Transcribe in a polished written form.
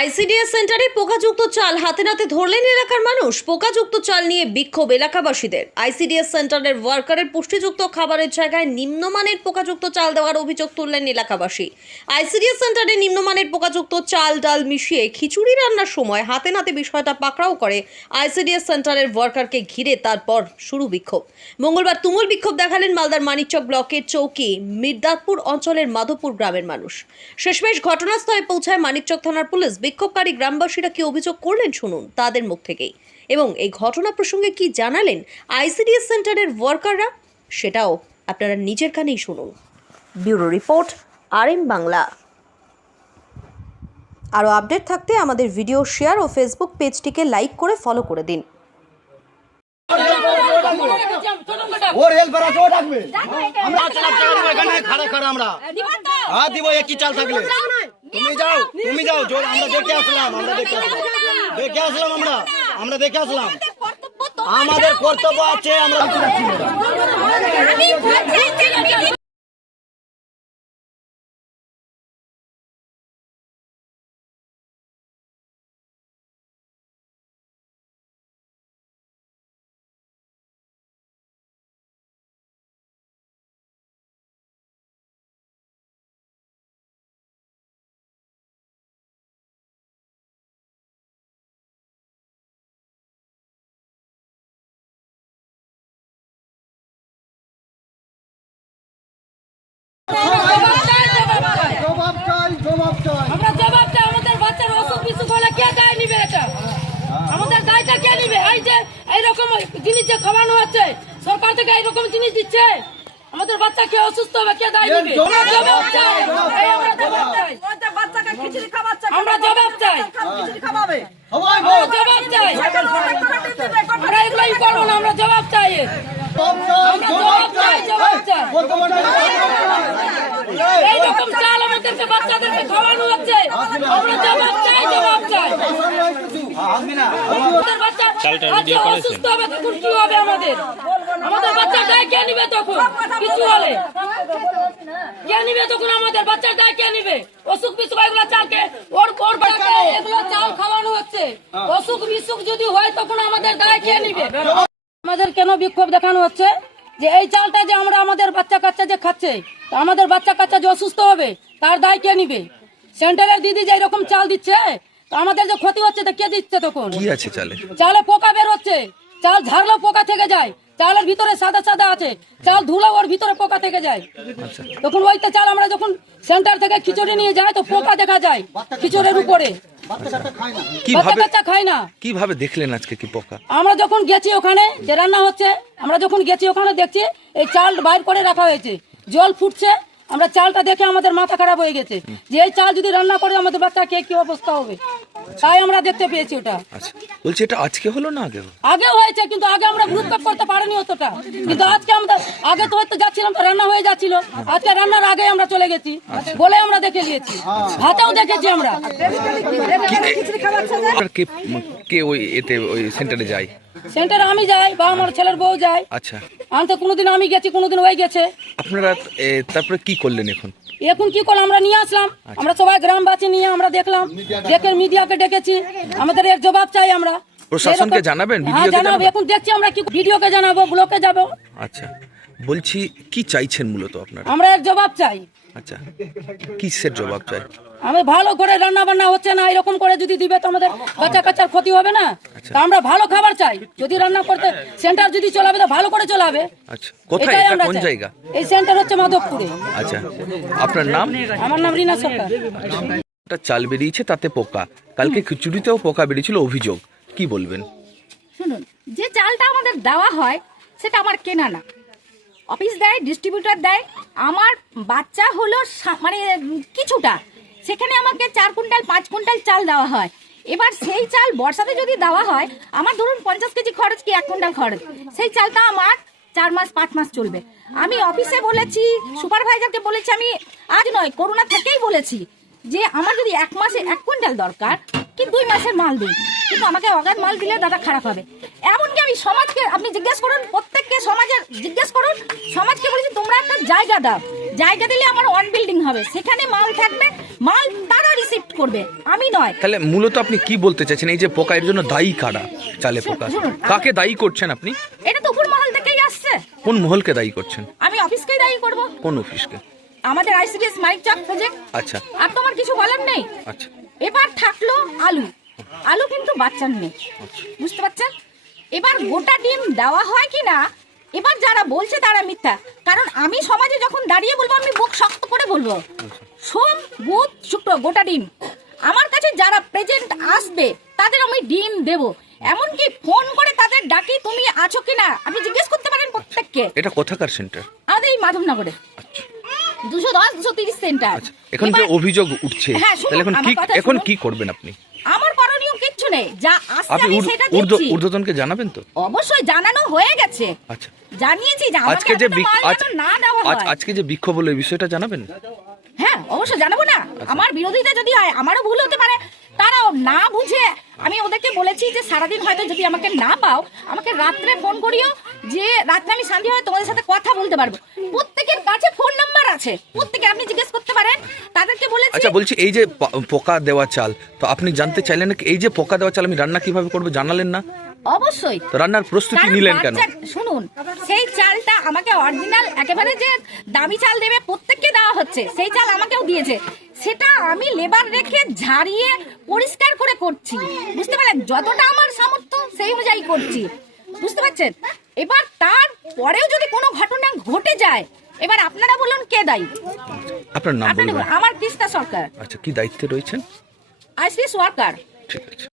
ICDS সেন্টারে পোকাযুক্ত চাল হাতে নাতে ধরলেন এলাকার মানুষ। পোকাযুক্ত চাল নিয়ে বিক্ষোভ এলাকাবাসীদের। আইসিডিএস সেন্টারের ওয়ার্কারের পুষ্টিযুক্ত খাবারের জায়গায় নিম্নমানের পোকাযুক্ত চাল দেওয়ার অভিযোগ তুললেন এলাকাবাসী। আইসিডিএস সেন্টারে নিম্নমানের পোকাযুক্ত চাল ডাল মিশিয়ে খিচুড়ি রান্নার সময় হাতে নাতে বিষয়টা পাকড়াও করে আইসিডিএস সেন্টারের ওয়ার্কারকে ঘিরে তারপর শুরু বিক্ষোভ। মঙ্গলবার তুমুল বিক্ষোভ দেখালেন মালদার মানিকচক ব্লকের চৌকি মির্দাতপুর অঞ্চলের মাধবপুর গ্রামের মানুষ। শেষমেশ ঘটনাস্থলে পৌঁছায় মানিকচক থানার পুলিশ। বিক্ষোভকারী গ্রামবাসীরা কি অভিযোগ করলেন শুনুন তাদের মুখ থেকেই, এবং এই ঘটনা প্রসঙ্গে কি জানালেন আইসিডিএস সেন্টারের ওয়ার্কাররা সেটাও আপনারা নিজের কানেই শুনুন। Bureau report RM Bangla. আরও আপডেট থাকতে আমাদের ভিডিও শেয়ার ও ফেসবুক পেজটিকে লাইক করে ফলো করে দিন। ওর হেল্পার আছে ও ডাকবে আমরা চালাক টাকা দিব এখানে খাড়া খাড়া আমরা হ্যাঁ দিব একই চাল থাকলে তুমি যাও জোর আমরা দেখে আসলাম আমরা দেখে আসলাম আমাদের কর্তব্য আছে আমরা আমরা জবাব চাই। আমাদের বাচ্চার অসুখ বিসুখ হলে কে দায় নিবে? এটা আমাদের দায়টা কে নিবে? এই যে এইরকম জিনিস যে খাওয়ানো হচ্ছে, সরকার থেকে এইরকম জিনিস দিচ্ছে, আমাদের বাচ্চা কে অসুস্থ হবে, কে দায় নিবে? জবাব চাই। আমরা জবাব চাই। বাচ্চাকে খিচুড়ি খাওয়াচ্ছে, আমরা জবাব চাই। খিচুড়ি খাওয়াবে, জবাব চাই। আমরা এগুলোই করবো না, আমরা জবাব চাই। এইরকম চাল আমাদেরকে বাচ্চাদেরকে খাওয়ানো হচ্ছে, আমরা জবাব চাই। আমাদের বাচ্চা আজকে অসুস্থ হবে, তখন কি হবে? আমাদের বাচ্চার দায় কে নিবে? তখন কিছু হলে কে নিবে? তখন আমাদের বাচ্চার দায় কে নিবে? অসুখ বিসুখ এগুলো চালকে এগুলো চাল খাওয়ানো হচ্ছে, অসুখ বিসুখ যদি হয় তখন আমাদের দায় কে নিবে? আমাদের কেন বিক্ষোভ দেখানো হচ্ছে যে এই চালটা যে আমরা আমাদের বাচ্চা কাচ্চা যে খাচ্ছে, তা আমাদের বাচ্চা কাচ্চা যে অসুস্থ হবে তার দায় কে নিবে? সেন্টারের দিদি যে এরকম চাল দিচ্ছে, তো আমাদের যে ক্ষতি হচ্ছে তা কে দিচ্ছে? তখন কি আছে চালে পোকা বের হচ্ছে, চাল ঝাড়লেও পোকা থেকে যায়, চালের ভিতরে সাদা সাদা আছে, চাল ধুলো ওর ভিতরে পোকা থেকে যায়। তখন ওইটা চাল আমরা যখন সেন্টার থেকে খিচুড়ি নিয়ে যাই তো পোকা দেখা যায় খিচুড়ির উপরে। বাচ্চা খায় না। কিভাবে দেখলেন আজকে কি পোকা? আমরা যখন গেছি ওখানে যে রান্না হচ্ছে, আমরা যখন গেছি ওখানে দেখছি এই চাল বাইর করে রাখা হয়েছে, জল ফুটছে। আমরা চালটা দেখে আমাদের মাথা খারাপ হয়ে গেছে যে এই চাল যদি রান্না করে আমাদের বাচ্চা কে কি অবস্থা হবে, তাই আমরা দেখতে পেয়েছি ওটা। আচ্ছা, বলছি এটা আজকে হলো না আগেও হয়েছে, কিন্তু আগে আমরা ভ্রুক্ষেপ করতে পারিনি অতটা, কিন্তু আজকে আমরা আগে তো হয়তো যাচ্ছিলাম তো রান্না হয়ে যাচ্ছিল, আজকে রান্নার আগে আমরা চলে গেছি বলে আমরা দেখে নিয়েছি, হাতেও দেখেছি আমরা। কে ওই এতে ওই সেন্টারে যায়? সেন্টারে আমি যাই বা আমার ছেলের বউ যায়। আচ্ছা, আনতে কোনোদিন আমি গেছি, কোনোদিন ওই গেছে। আপনারা তারপরে কি করলেন? এখন কি করলাম, আমরা নিয়ে আসলাম, আমরা সবাই গ্রামবাসী নিয়ে আমরা দেখলাম, দেখে মিডিয়াকে ডেকেছি, আমাদের এর জবাব চাই। আমরা প্রশাসনকে জানাবেন? হ্যাঁ জানাবো, এখন দেখছি আমরা কি ভিডিওকে জানাবো, ব্লকে যাবো। আচ্ছা, বলছি কি চাইছেন মূলত আপনারা? আমরা এর জবাব চাই। আচ্ছা, কিসের জবাব চাই? আমি ভালো করে রান্না বান্না হচ্ছে না, এরকম করে যদি দিবে তো আমাদের বাচ্চা কাচ্চার ক্ষতি হবে না। তা আমরা ভালো খাবার চাই, যদি রান্না করতে সেন্টার যদি চলাবে তো ভালো করে চলাবে। আচ্ছা, কোথায় এটা, কোন জায়গা? এই সেন্টার হচ্ছে মাধবপুরে। আচ্ছা, আপনার নাম? আমার নাম রিনা সরকার। একটা চাল বেরিয়েছে তাতে পোকা, কালকে খিচুড়িতেও পোকা বেরিয়েছিল অভিযোগ, কি বলবেন? শুনুন, যে চালটা আমাদের দেওয়া হয় সেটা আমার কেনা না, অফিস দেয়, ডিস্ট্রিবিউটর দেয়। আমার বাচ্চা হলো মানে কিছুটা, সেখানে আমাকে 4 কুইন্টাল 5 কুইন্টাল চাল দেওয়া হয়। এবার সেই চাল বর্ষাতে যদি দেওয়া হয়, আমার ধরুন 50 কেজি খরচ কি 1 কুইন্টাল খরচ, সেই চালটা আমার 4 মাস 5 মাস চলবে। আমি অফিসে বলেছি, সুপারভাইজারকে বলেছি, আমি আজ নয় করোনা থেকেই বলেছি যে আমার যদি 1 মাসে 1 কুইন্টাল দরকার কি 2 মাসের মাল দিন, কিন্তু আমাকে অগাধ মাল দিলে দাদা খারাপ হবে। এমনকি আমি সমাজকে, আপনি জিজ্ঞেস করুন, প্রত্যেককে সমাজের জিজ্ঞেস করুন, সমাজকে বলেছি তোমরা একটা জায়গা দাও, জায়গা দিলে আমার ওয়ান বিল্ডিং হবে, সেখানে মাল থাকবে, মাল তারা রিসিভ করবে, আমি নয়। তাহলে মূলত আপনি কি বলতে চাইছেন, এই যে পোকা এর জন্য দায়ী কারা? চালে পোকা শুনুন, কাকে দায়ী করছেন আপনি? এটা তো উপর মহল থেকেই আসছে। কোন মহলকে দায়ী করছেন? আমি অফিসকেই দায়ী করব। কোন অফিসকে? আমাদের আইসিডিএস মানিকচক প্রজেক্ট। আচ্ছা আর তোমার কিছু বলার নেই। আচ্ছা এবার থাকলো আলু, আলু কিন্তু বাচ্চার নেই, বুঝতে পারছেন? এবার গোটা ডিম দেওয়া হয় কি না, এবার যারা বলছে তারা মিথ্যা। কারণ আমি সমাজে যখন দাঁড়িয়ে বলবো, আমি বুক শক্ত করে বলবো, সোম বুধ শুক্র গোটা ডিম। আমার কাছে যারা প্রেজেন্ট আসবে তাদের আমি ডিম দেব। এমনকি ফোন করে তাদের ডাকি, তুমি আছো কিনা আপনি জিজ্ঞেস করতে পারেন প্রত্যেককে। এটা কোথাকার সেন্টার? আমাদের এই মাধবনগরে 210 230 সেন্টার। আচ্ছা, এখন যে এবার- অভিযোগ উঠছে, হ্যাঁ, শুনুন, তাহলে আমার কথা এখন শুনুন। কি করবেন আপনি? আমার করণীয় কিচ্ছু নেই, যা আসছে আপনি আমি সেটা দিচ্ছি। ঊর্ধ্বতনকে জানাবেন তো? অবশ্যই জানানো হয়ে গেছে, আচ্ছা, জানিয়েছি যে আমাকে আজকে যে এতটা মাল যেন না দেওয়া হয়। আজকে যে বিক্ষোভ হলো, এই বিষয়টা জানাবেন? হ্যাঁ অবশ্যই জানাবো না। আমার বিরোধিতা যদি হয়, আমারও ভুল হতে পারে, তারাও না বুঝে। আমি ওদেরকে বলেছি যে সারাদিন হয়তো যদি আমাকে না পাও, আমাকে রাত্রে ফোন করিও, যে রাত্রে আমি শান্তি হয় তোমাদের সাথে কথা বলতে পারবো। প্রত্যেকের কাছে ফোন নাম্বার আছে, প্রত্যেকে আপনি জিজ্ঞেস করতে পারেন। তাদেরকে বলেছি। আচ্ছা, বলছি এই যে পোকা দেওয়া চাল, তো আপনি জানতে চাইলেন না এই যে পোকা দেওয়া চাল আমি রান্না কিভাবে করবো জানালেন না? অবশ্যই। তো রান্নার প্রস্তুতি কারণ নিলেন কেন? বাচ্চা- শুনুন, সেই চালটা আমাকে অরিজিনাল একেবারে যে দামি চাল দেবে প্রত্যেককে দেওয়া হচ্ছে, সেই চাল আমাকেও দিয়েছে। সেটা আমি লেবার রেখে ঝাড়িয়ে পরিষ্কার করে করছি, বুঝতে পারলেন? যতটা আমার সামর্থ্য সেই অনুযায়ী করছি, বুঝতে পারছেন? এবার তার পরেও যদি কোনো ঘটনা ঘটে যায়, এবার আপনারা বলুন কে দায়ী? আপনার নাম আপনারা বলবেন? বলুন। আমার কৃষ্ণা সরকার, আচ্ছা, কি দায়িত্বে রয়েছেন? ICDS worker. ঠিক আছে।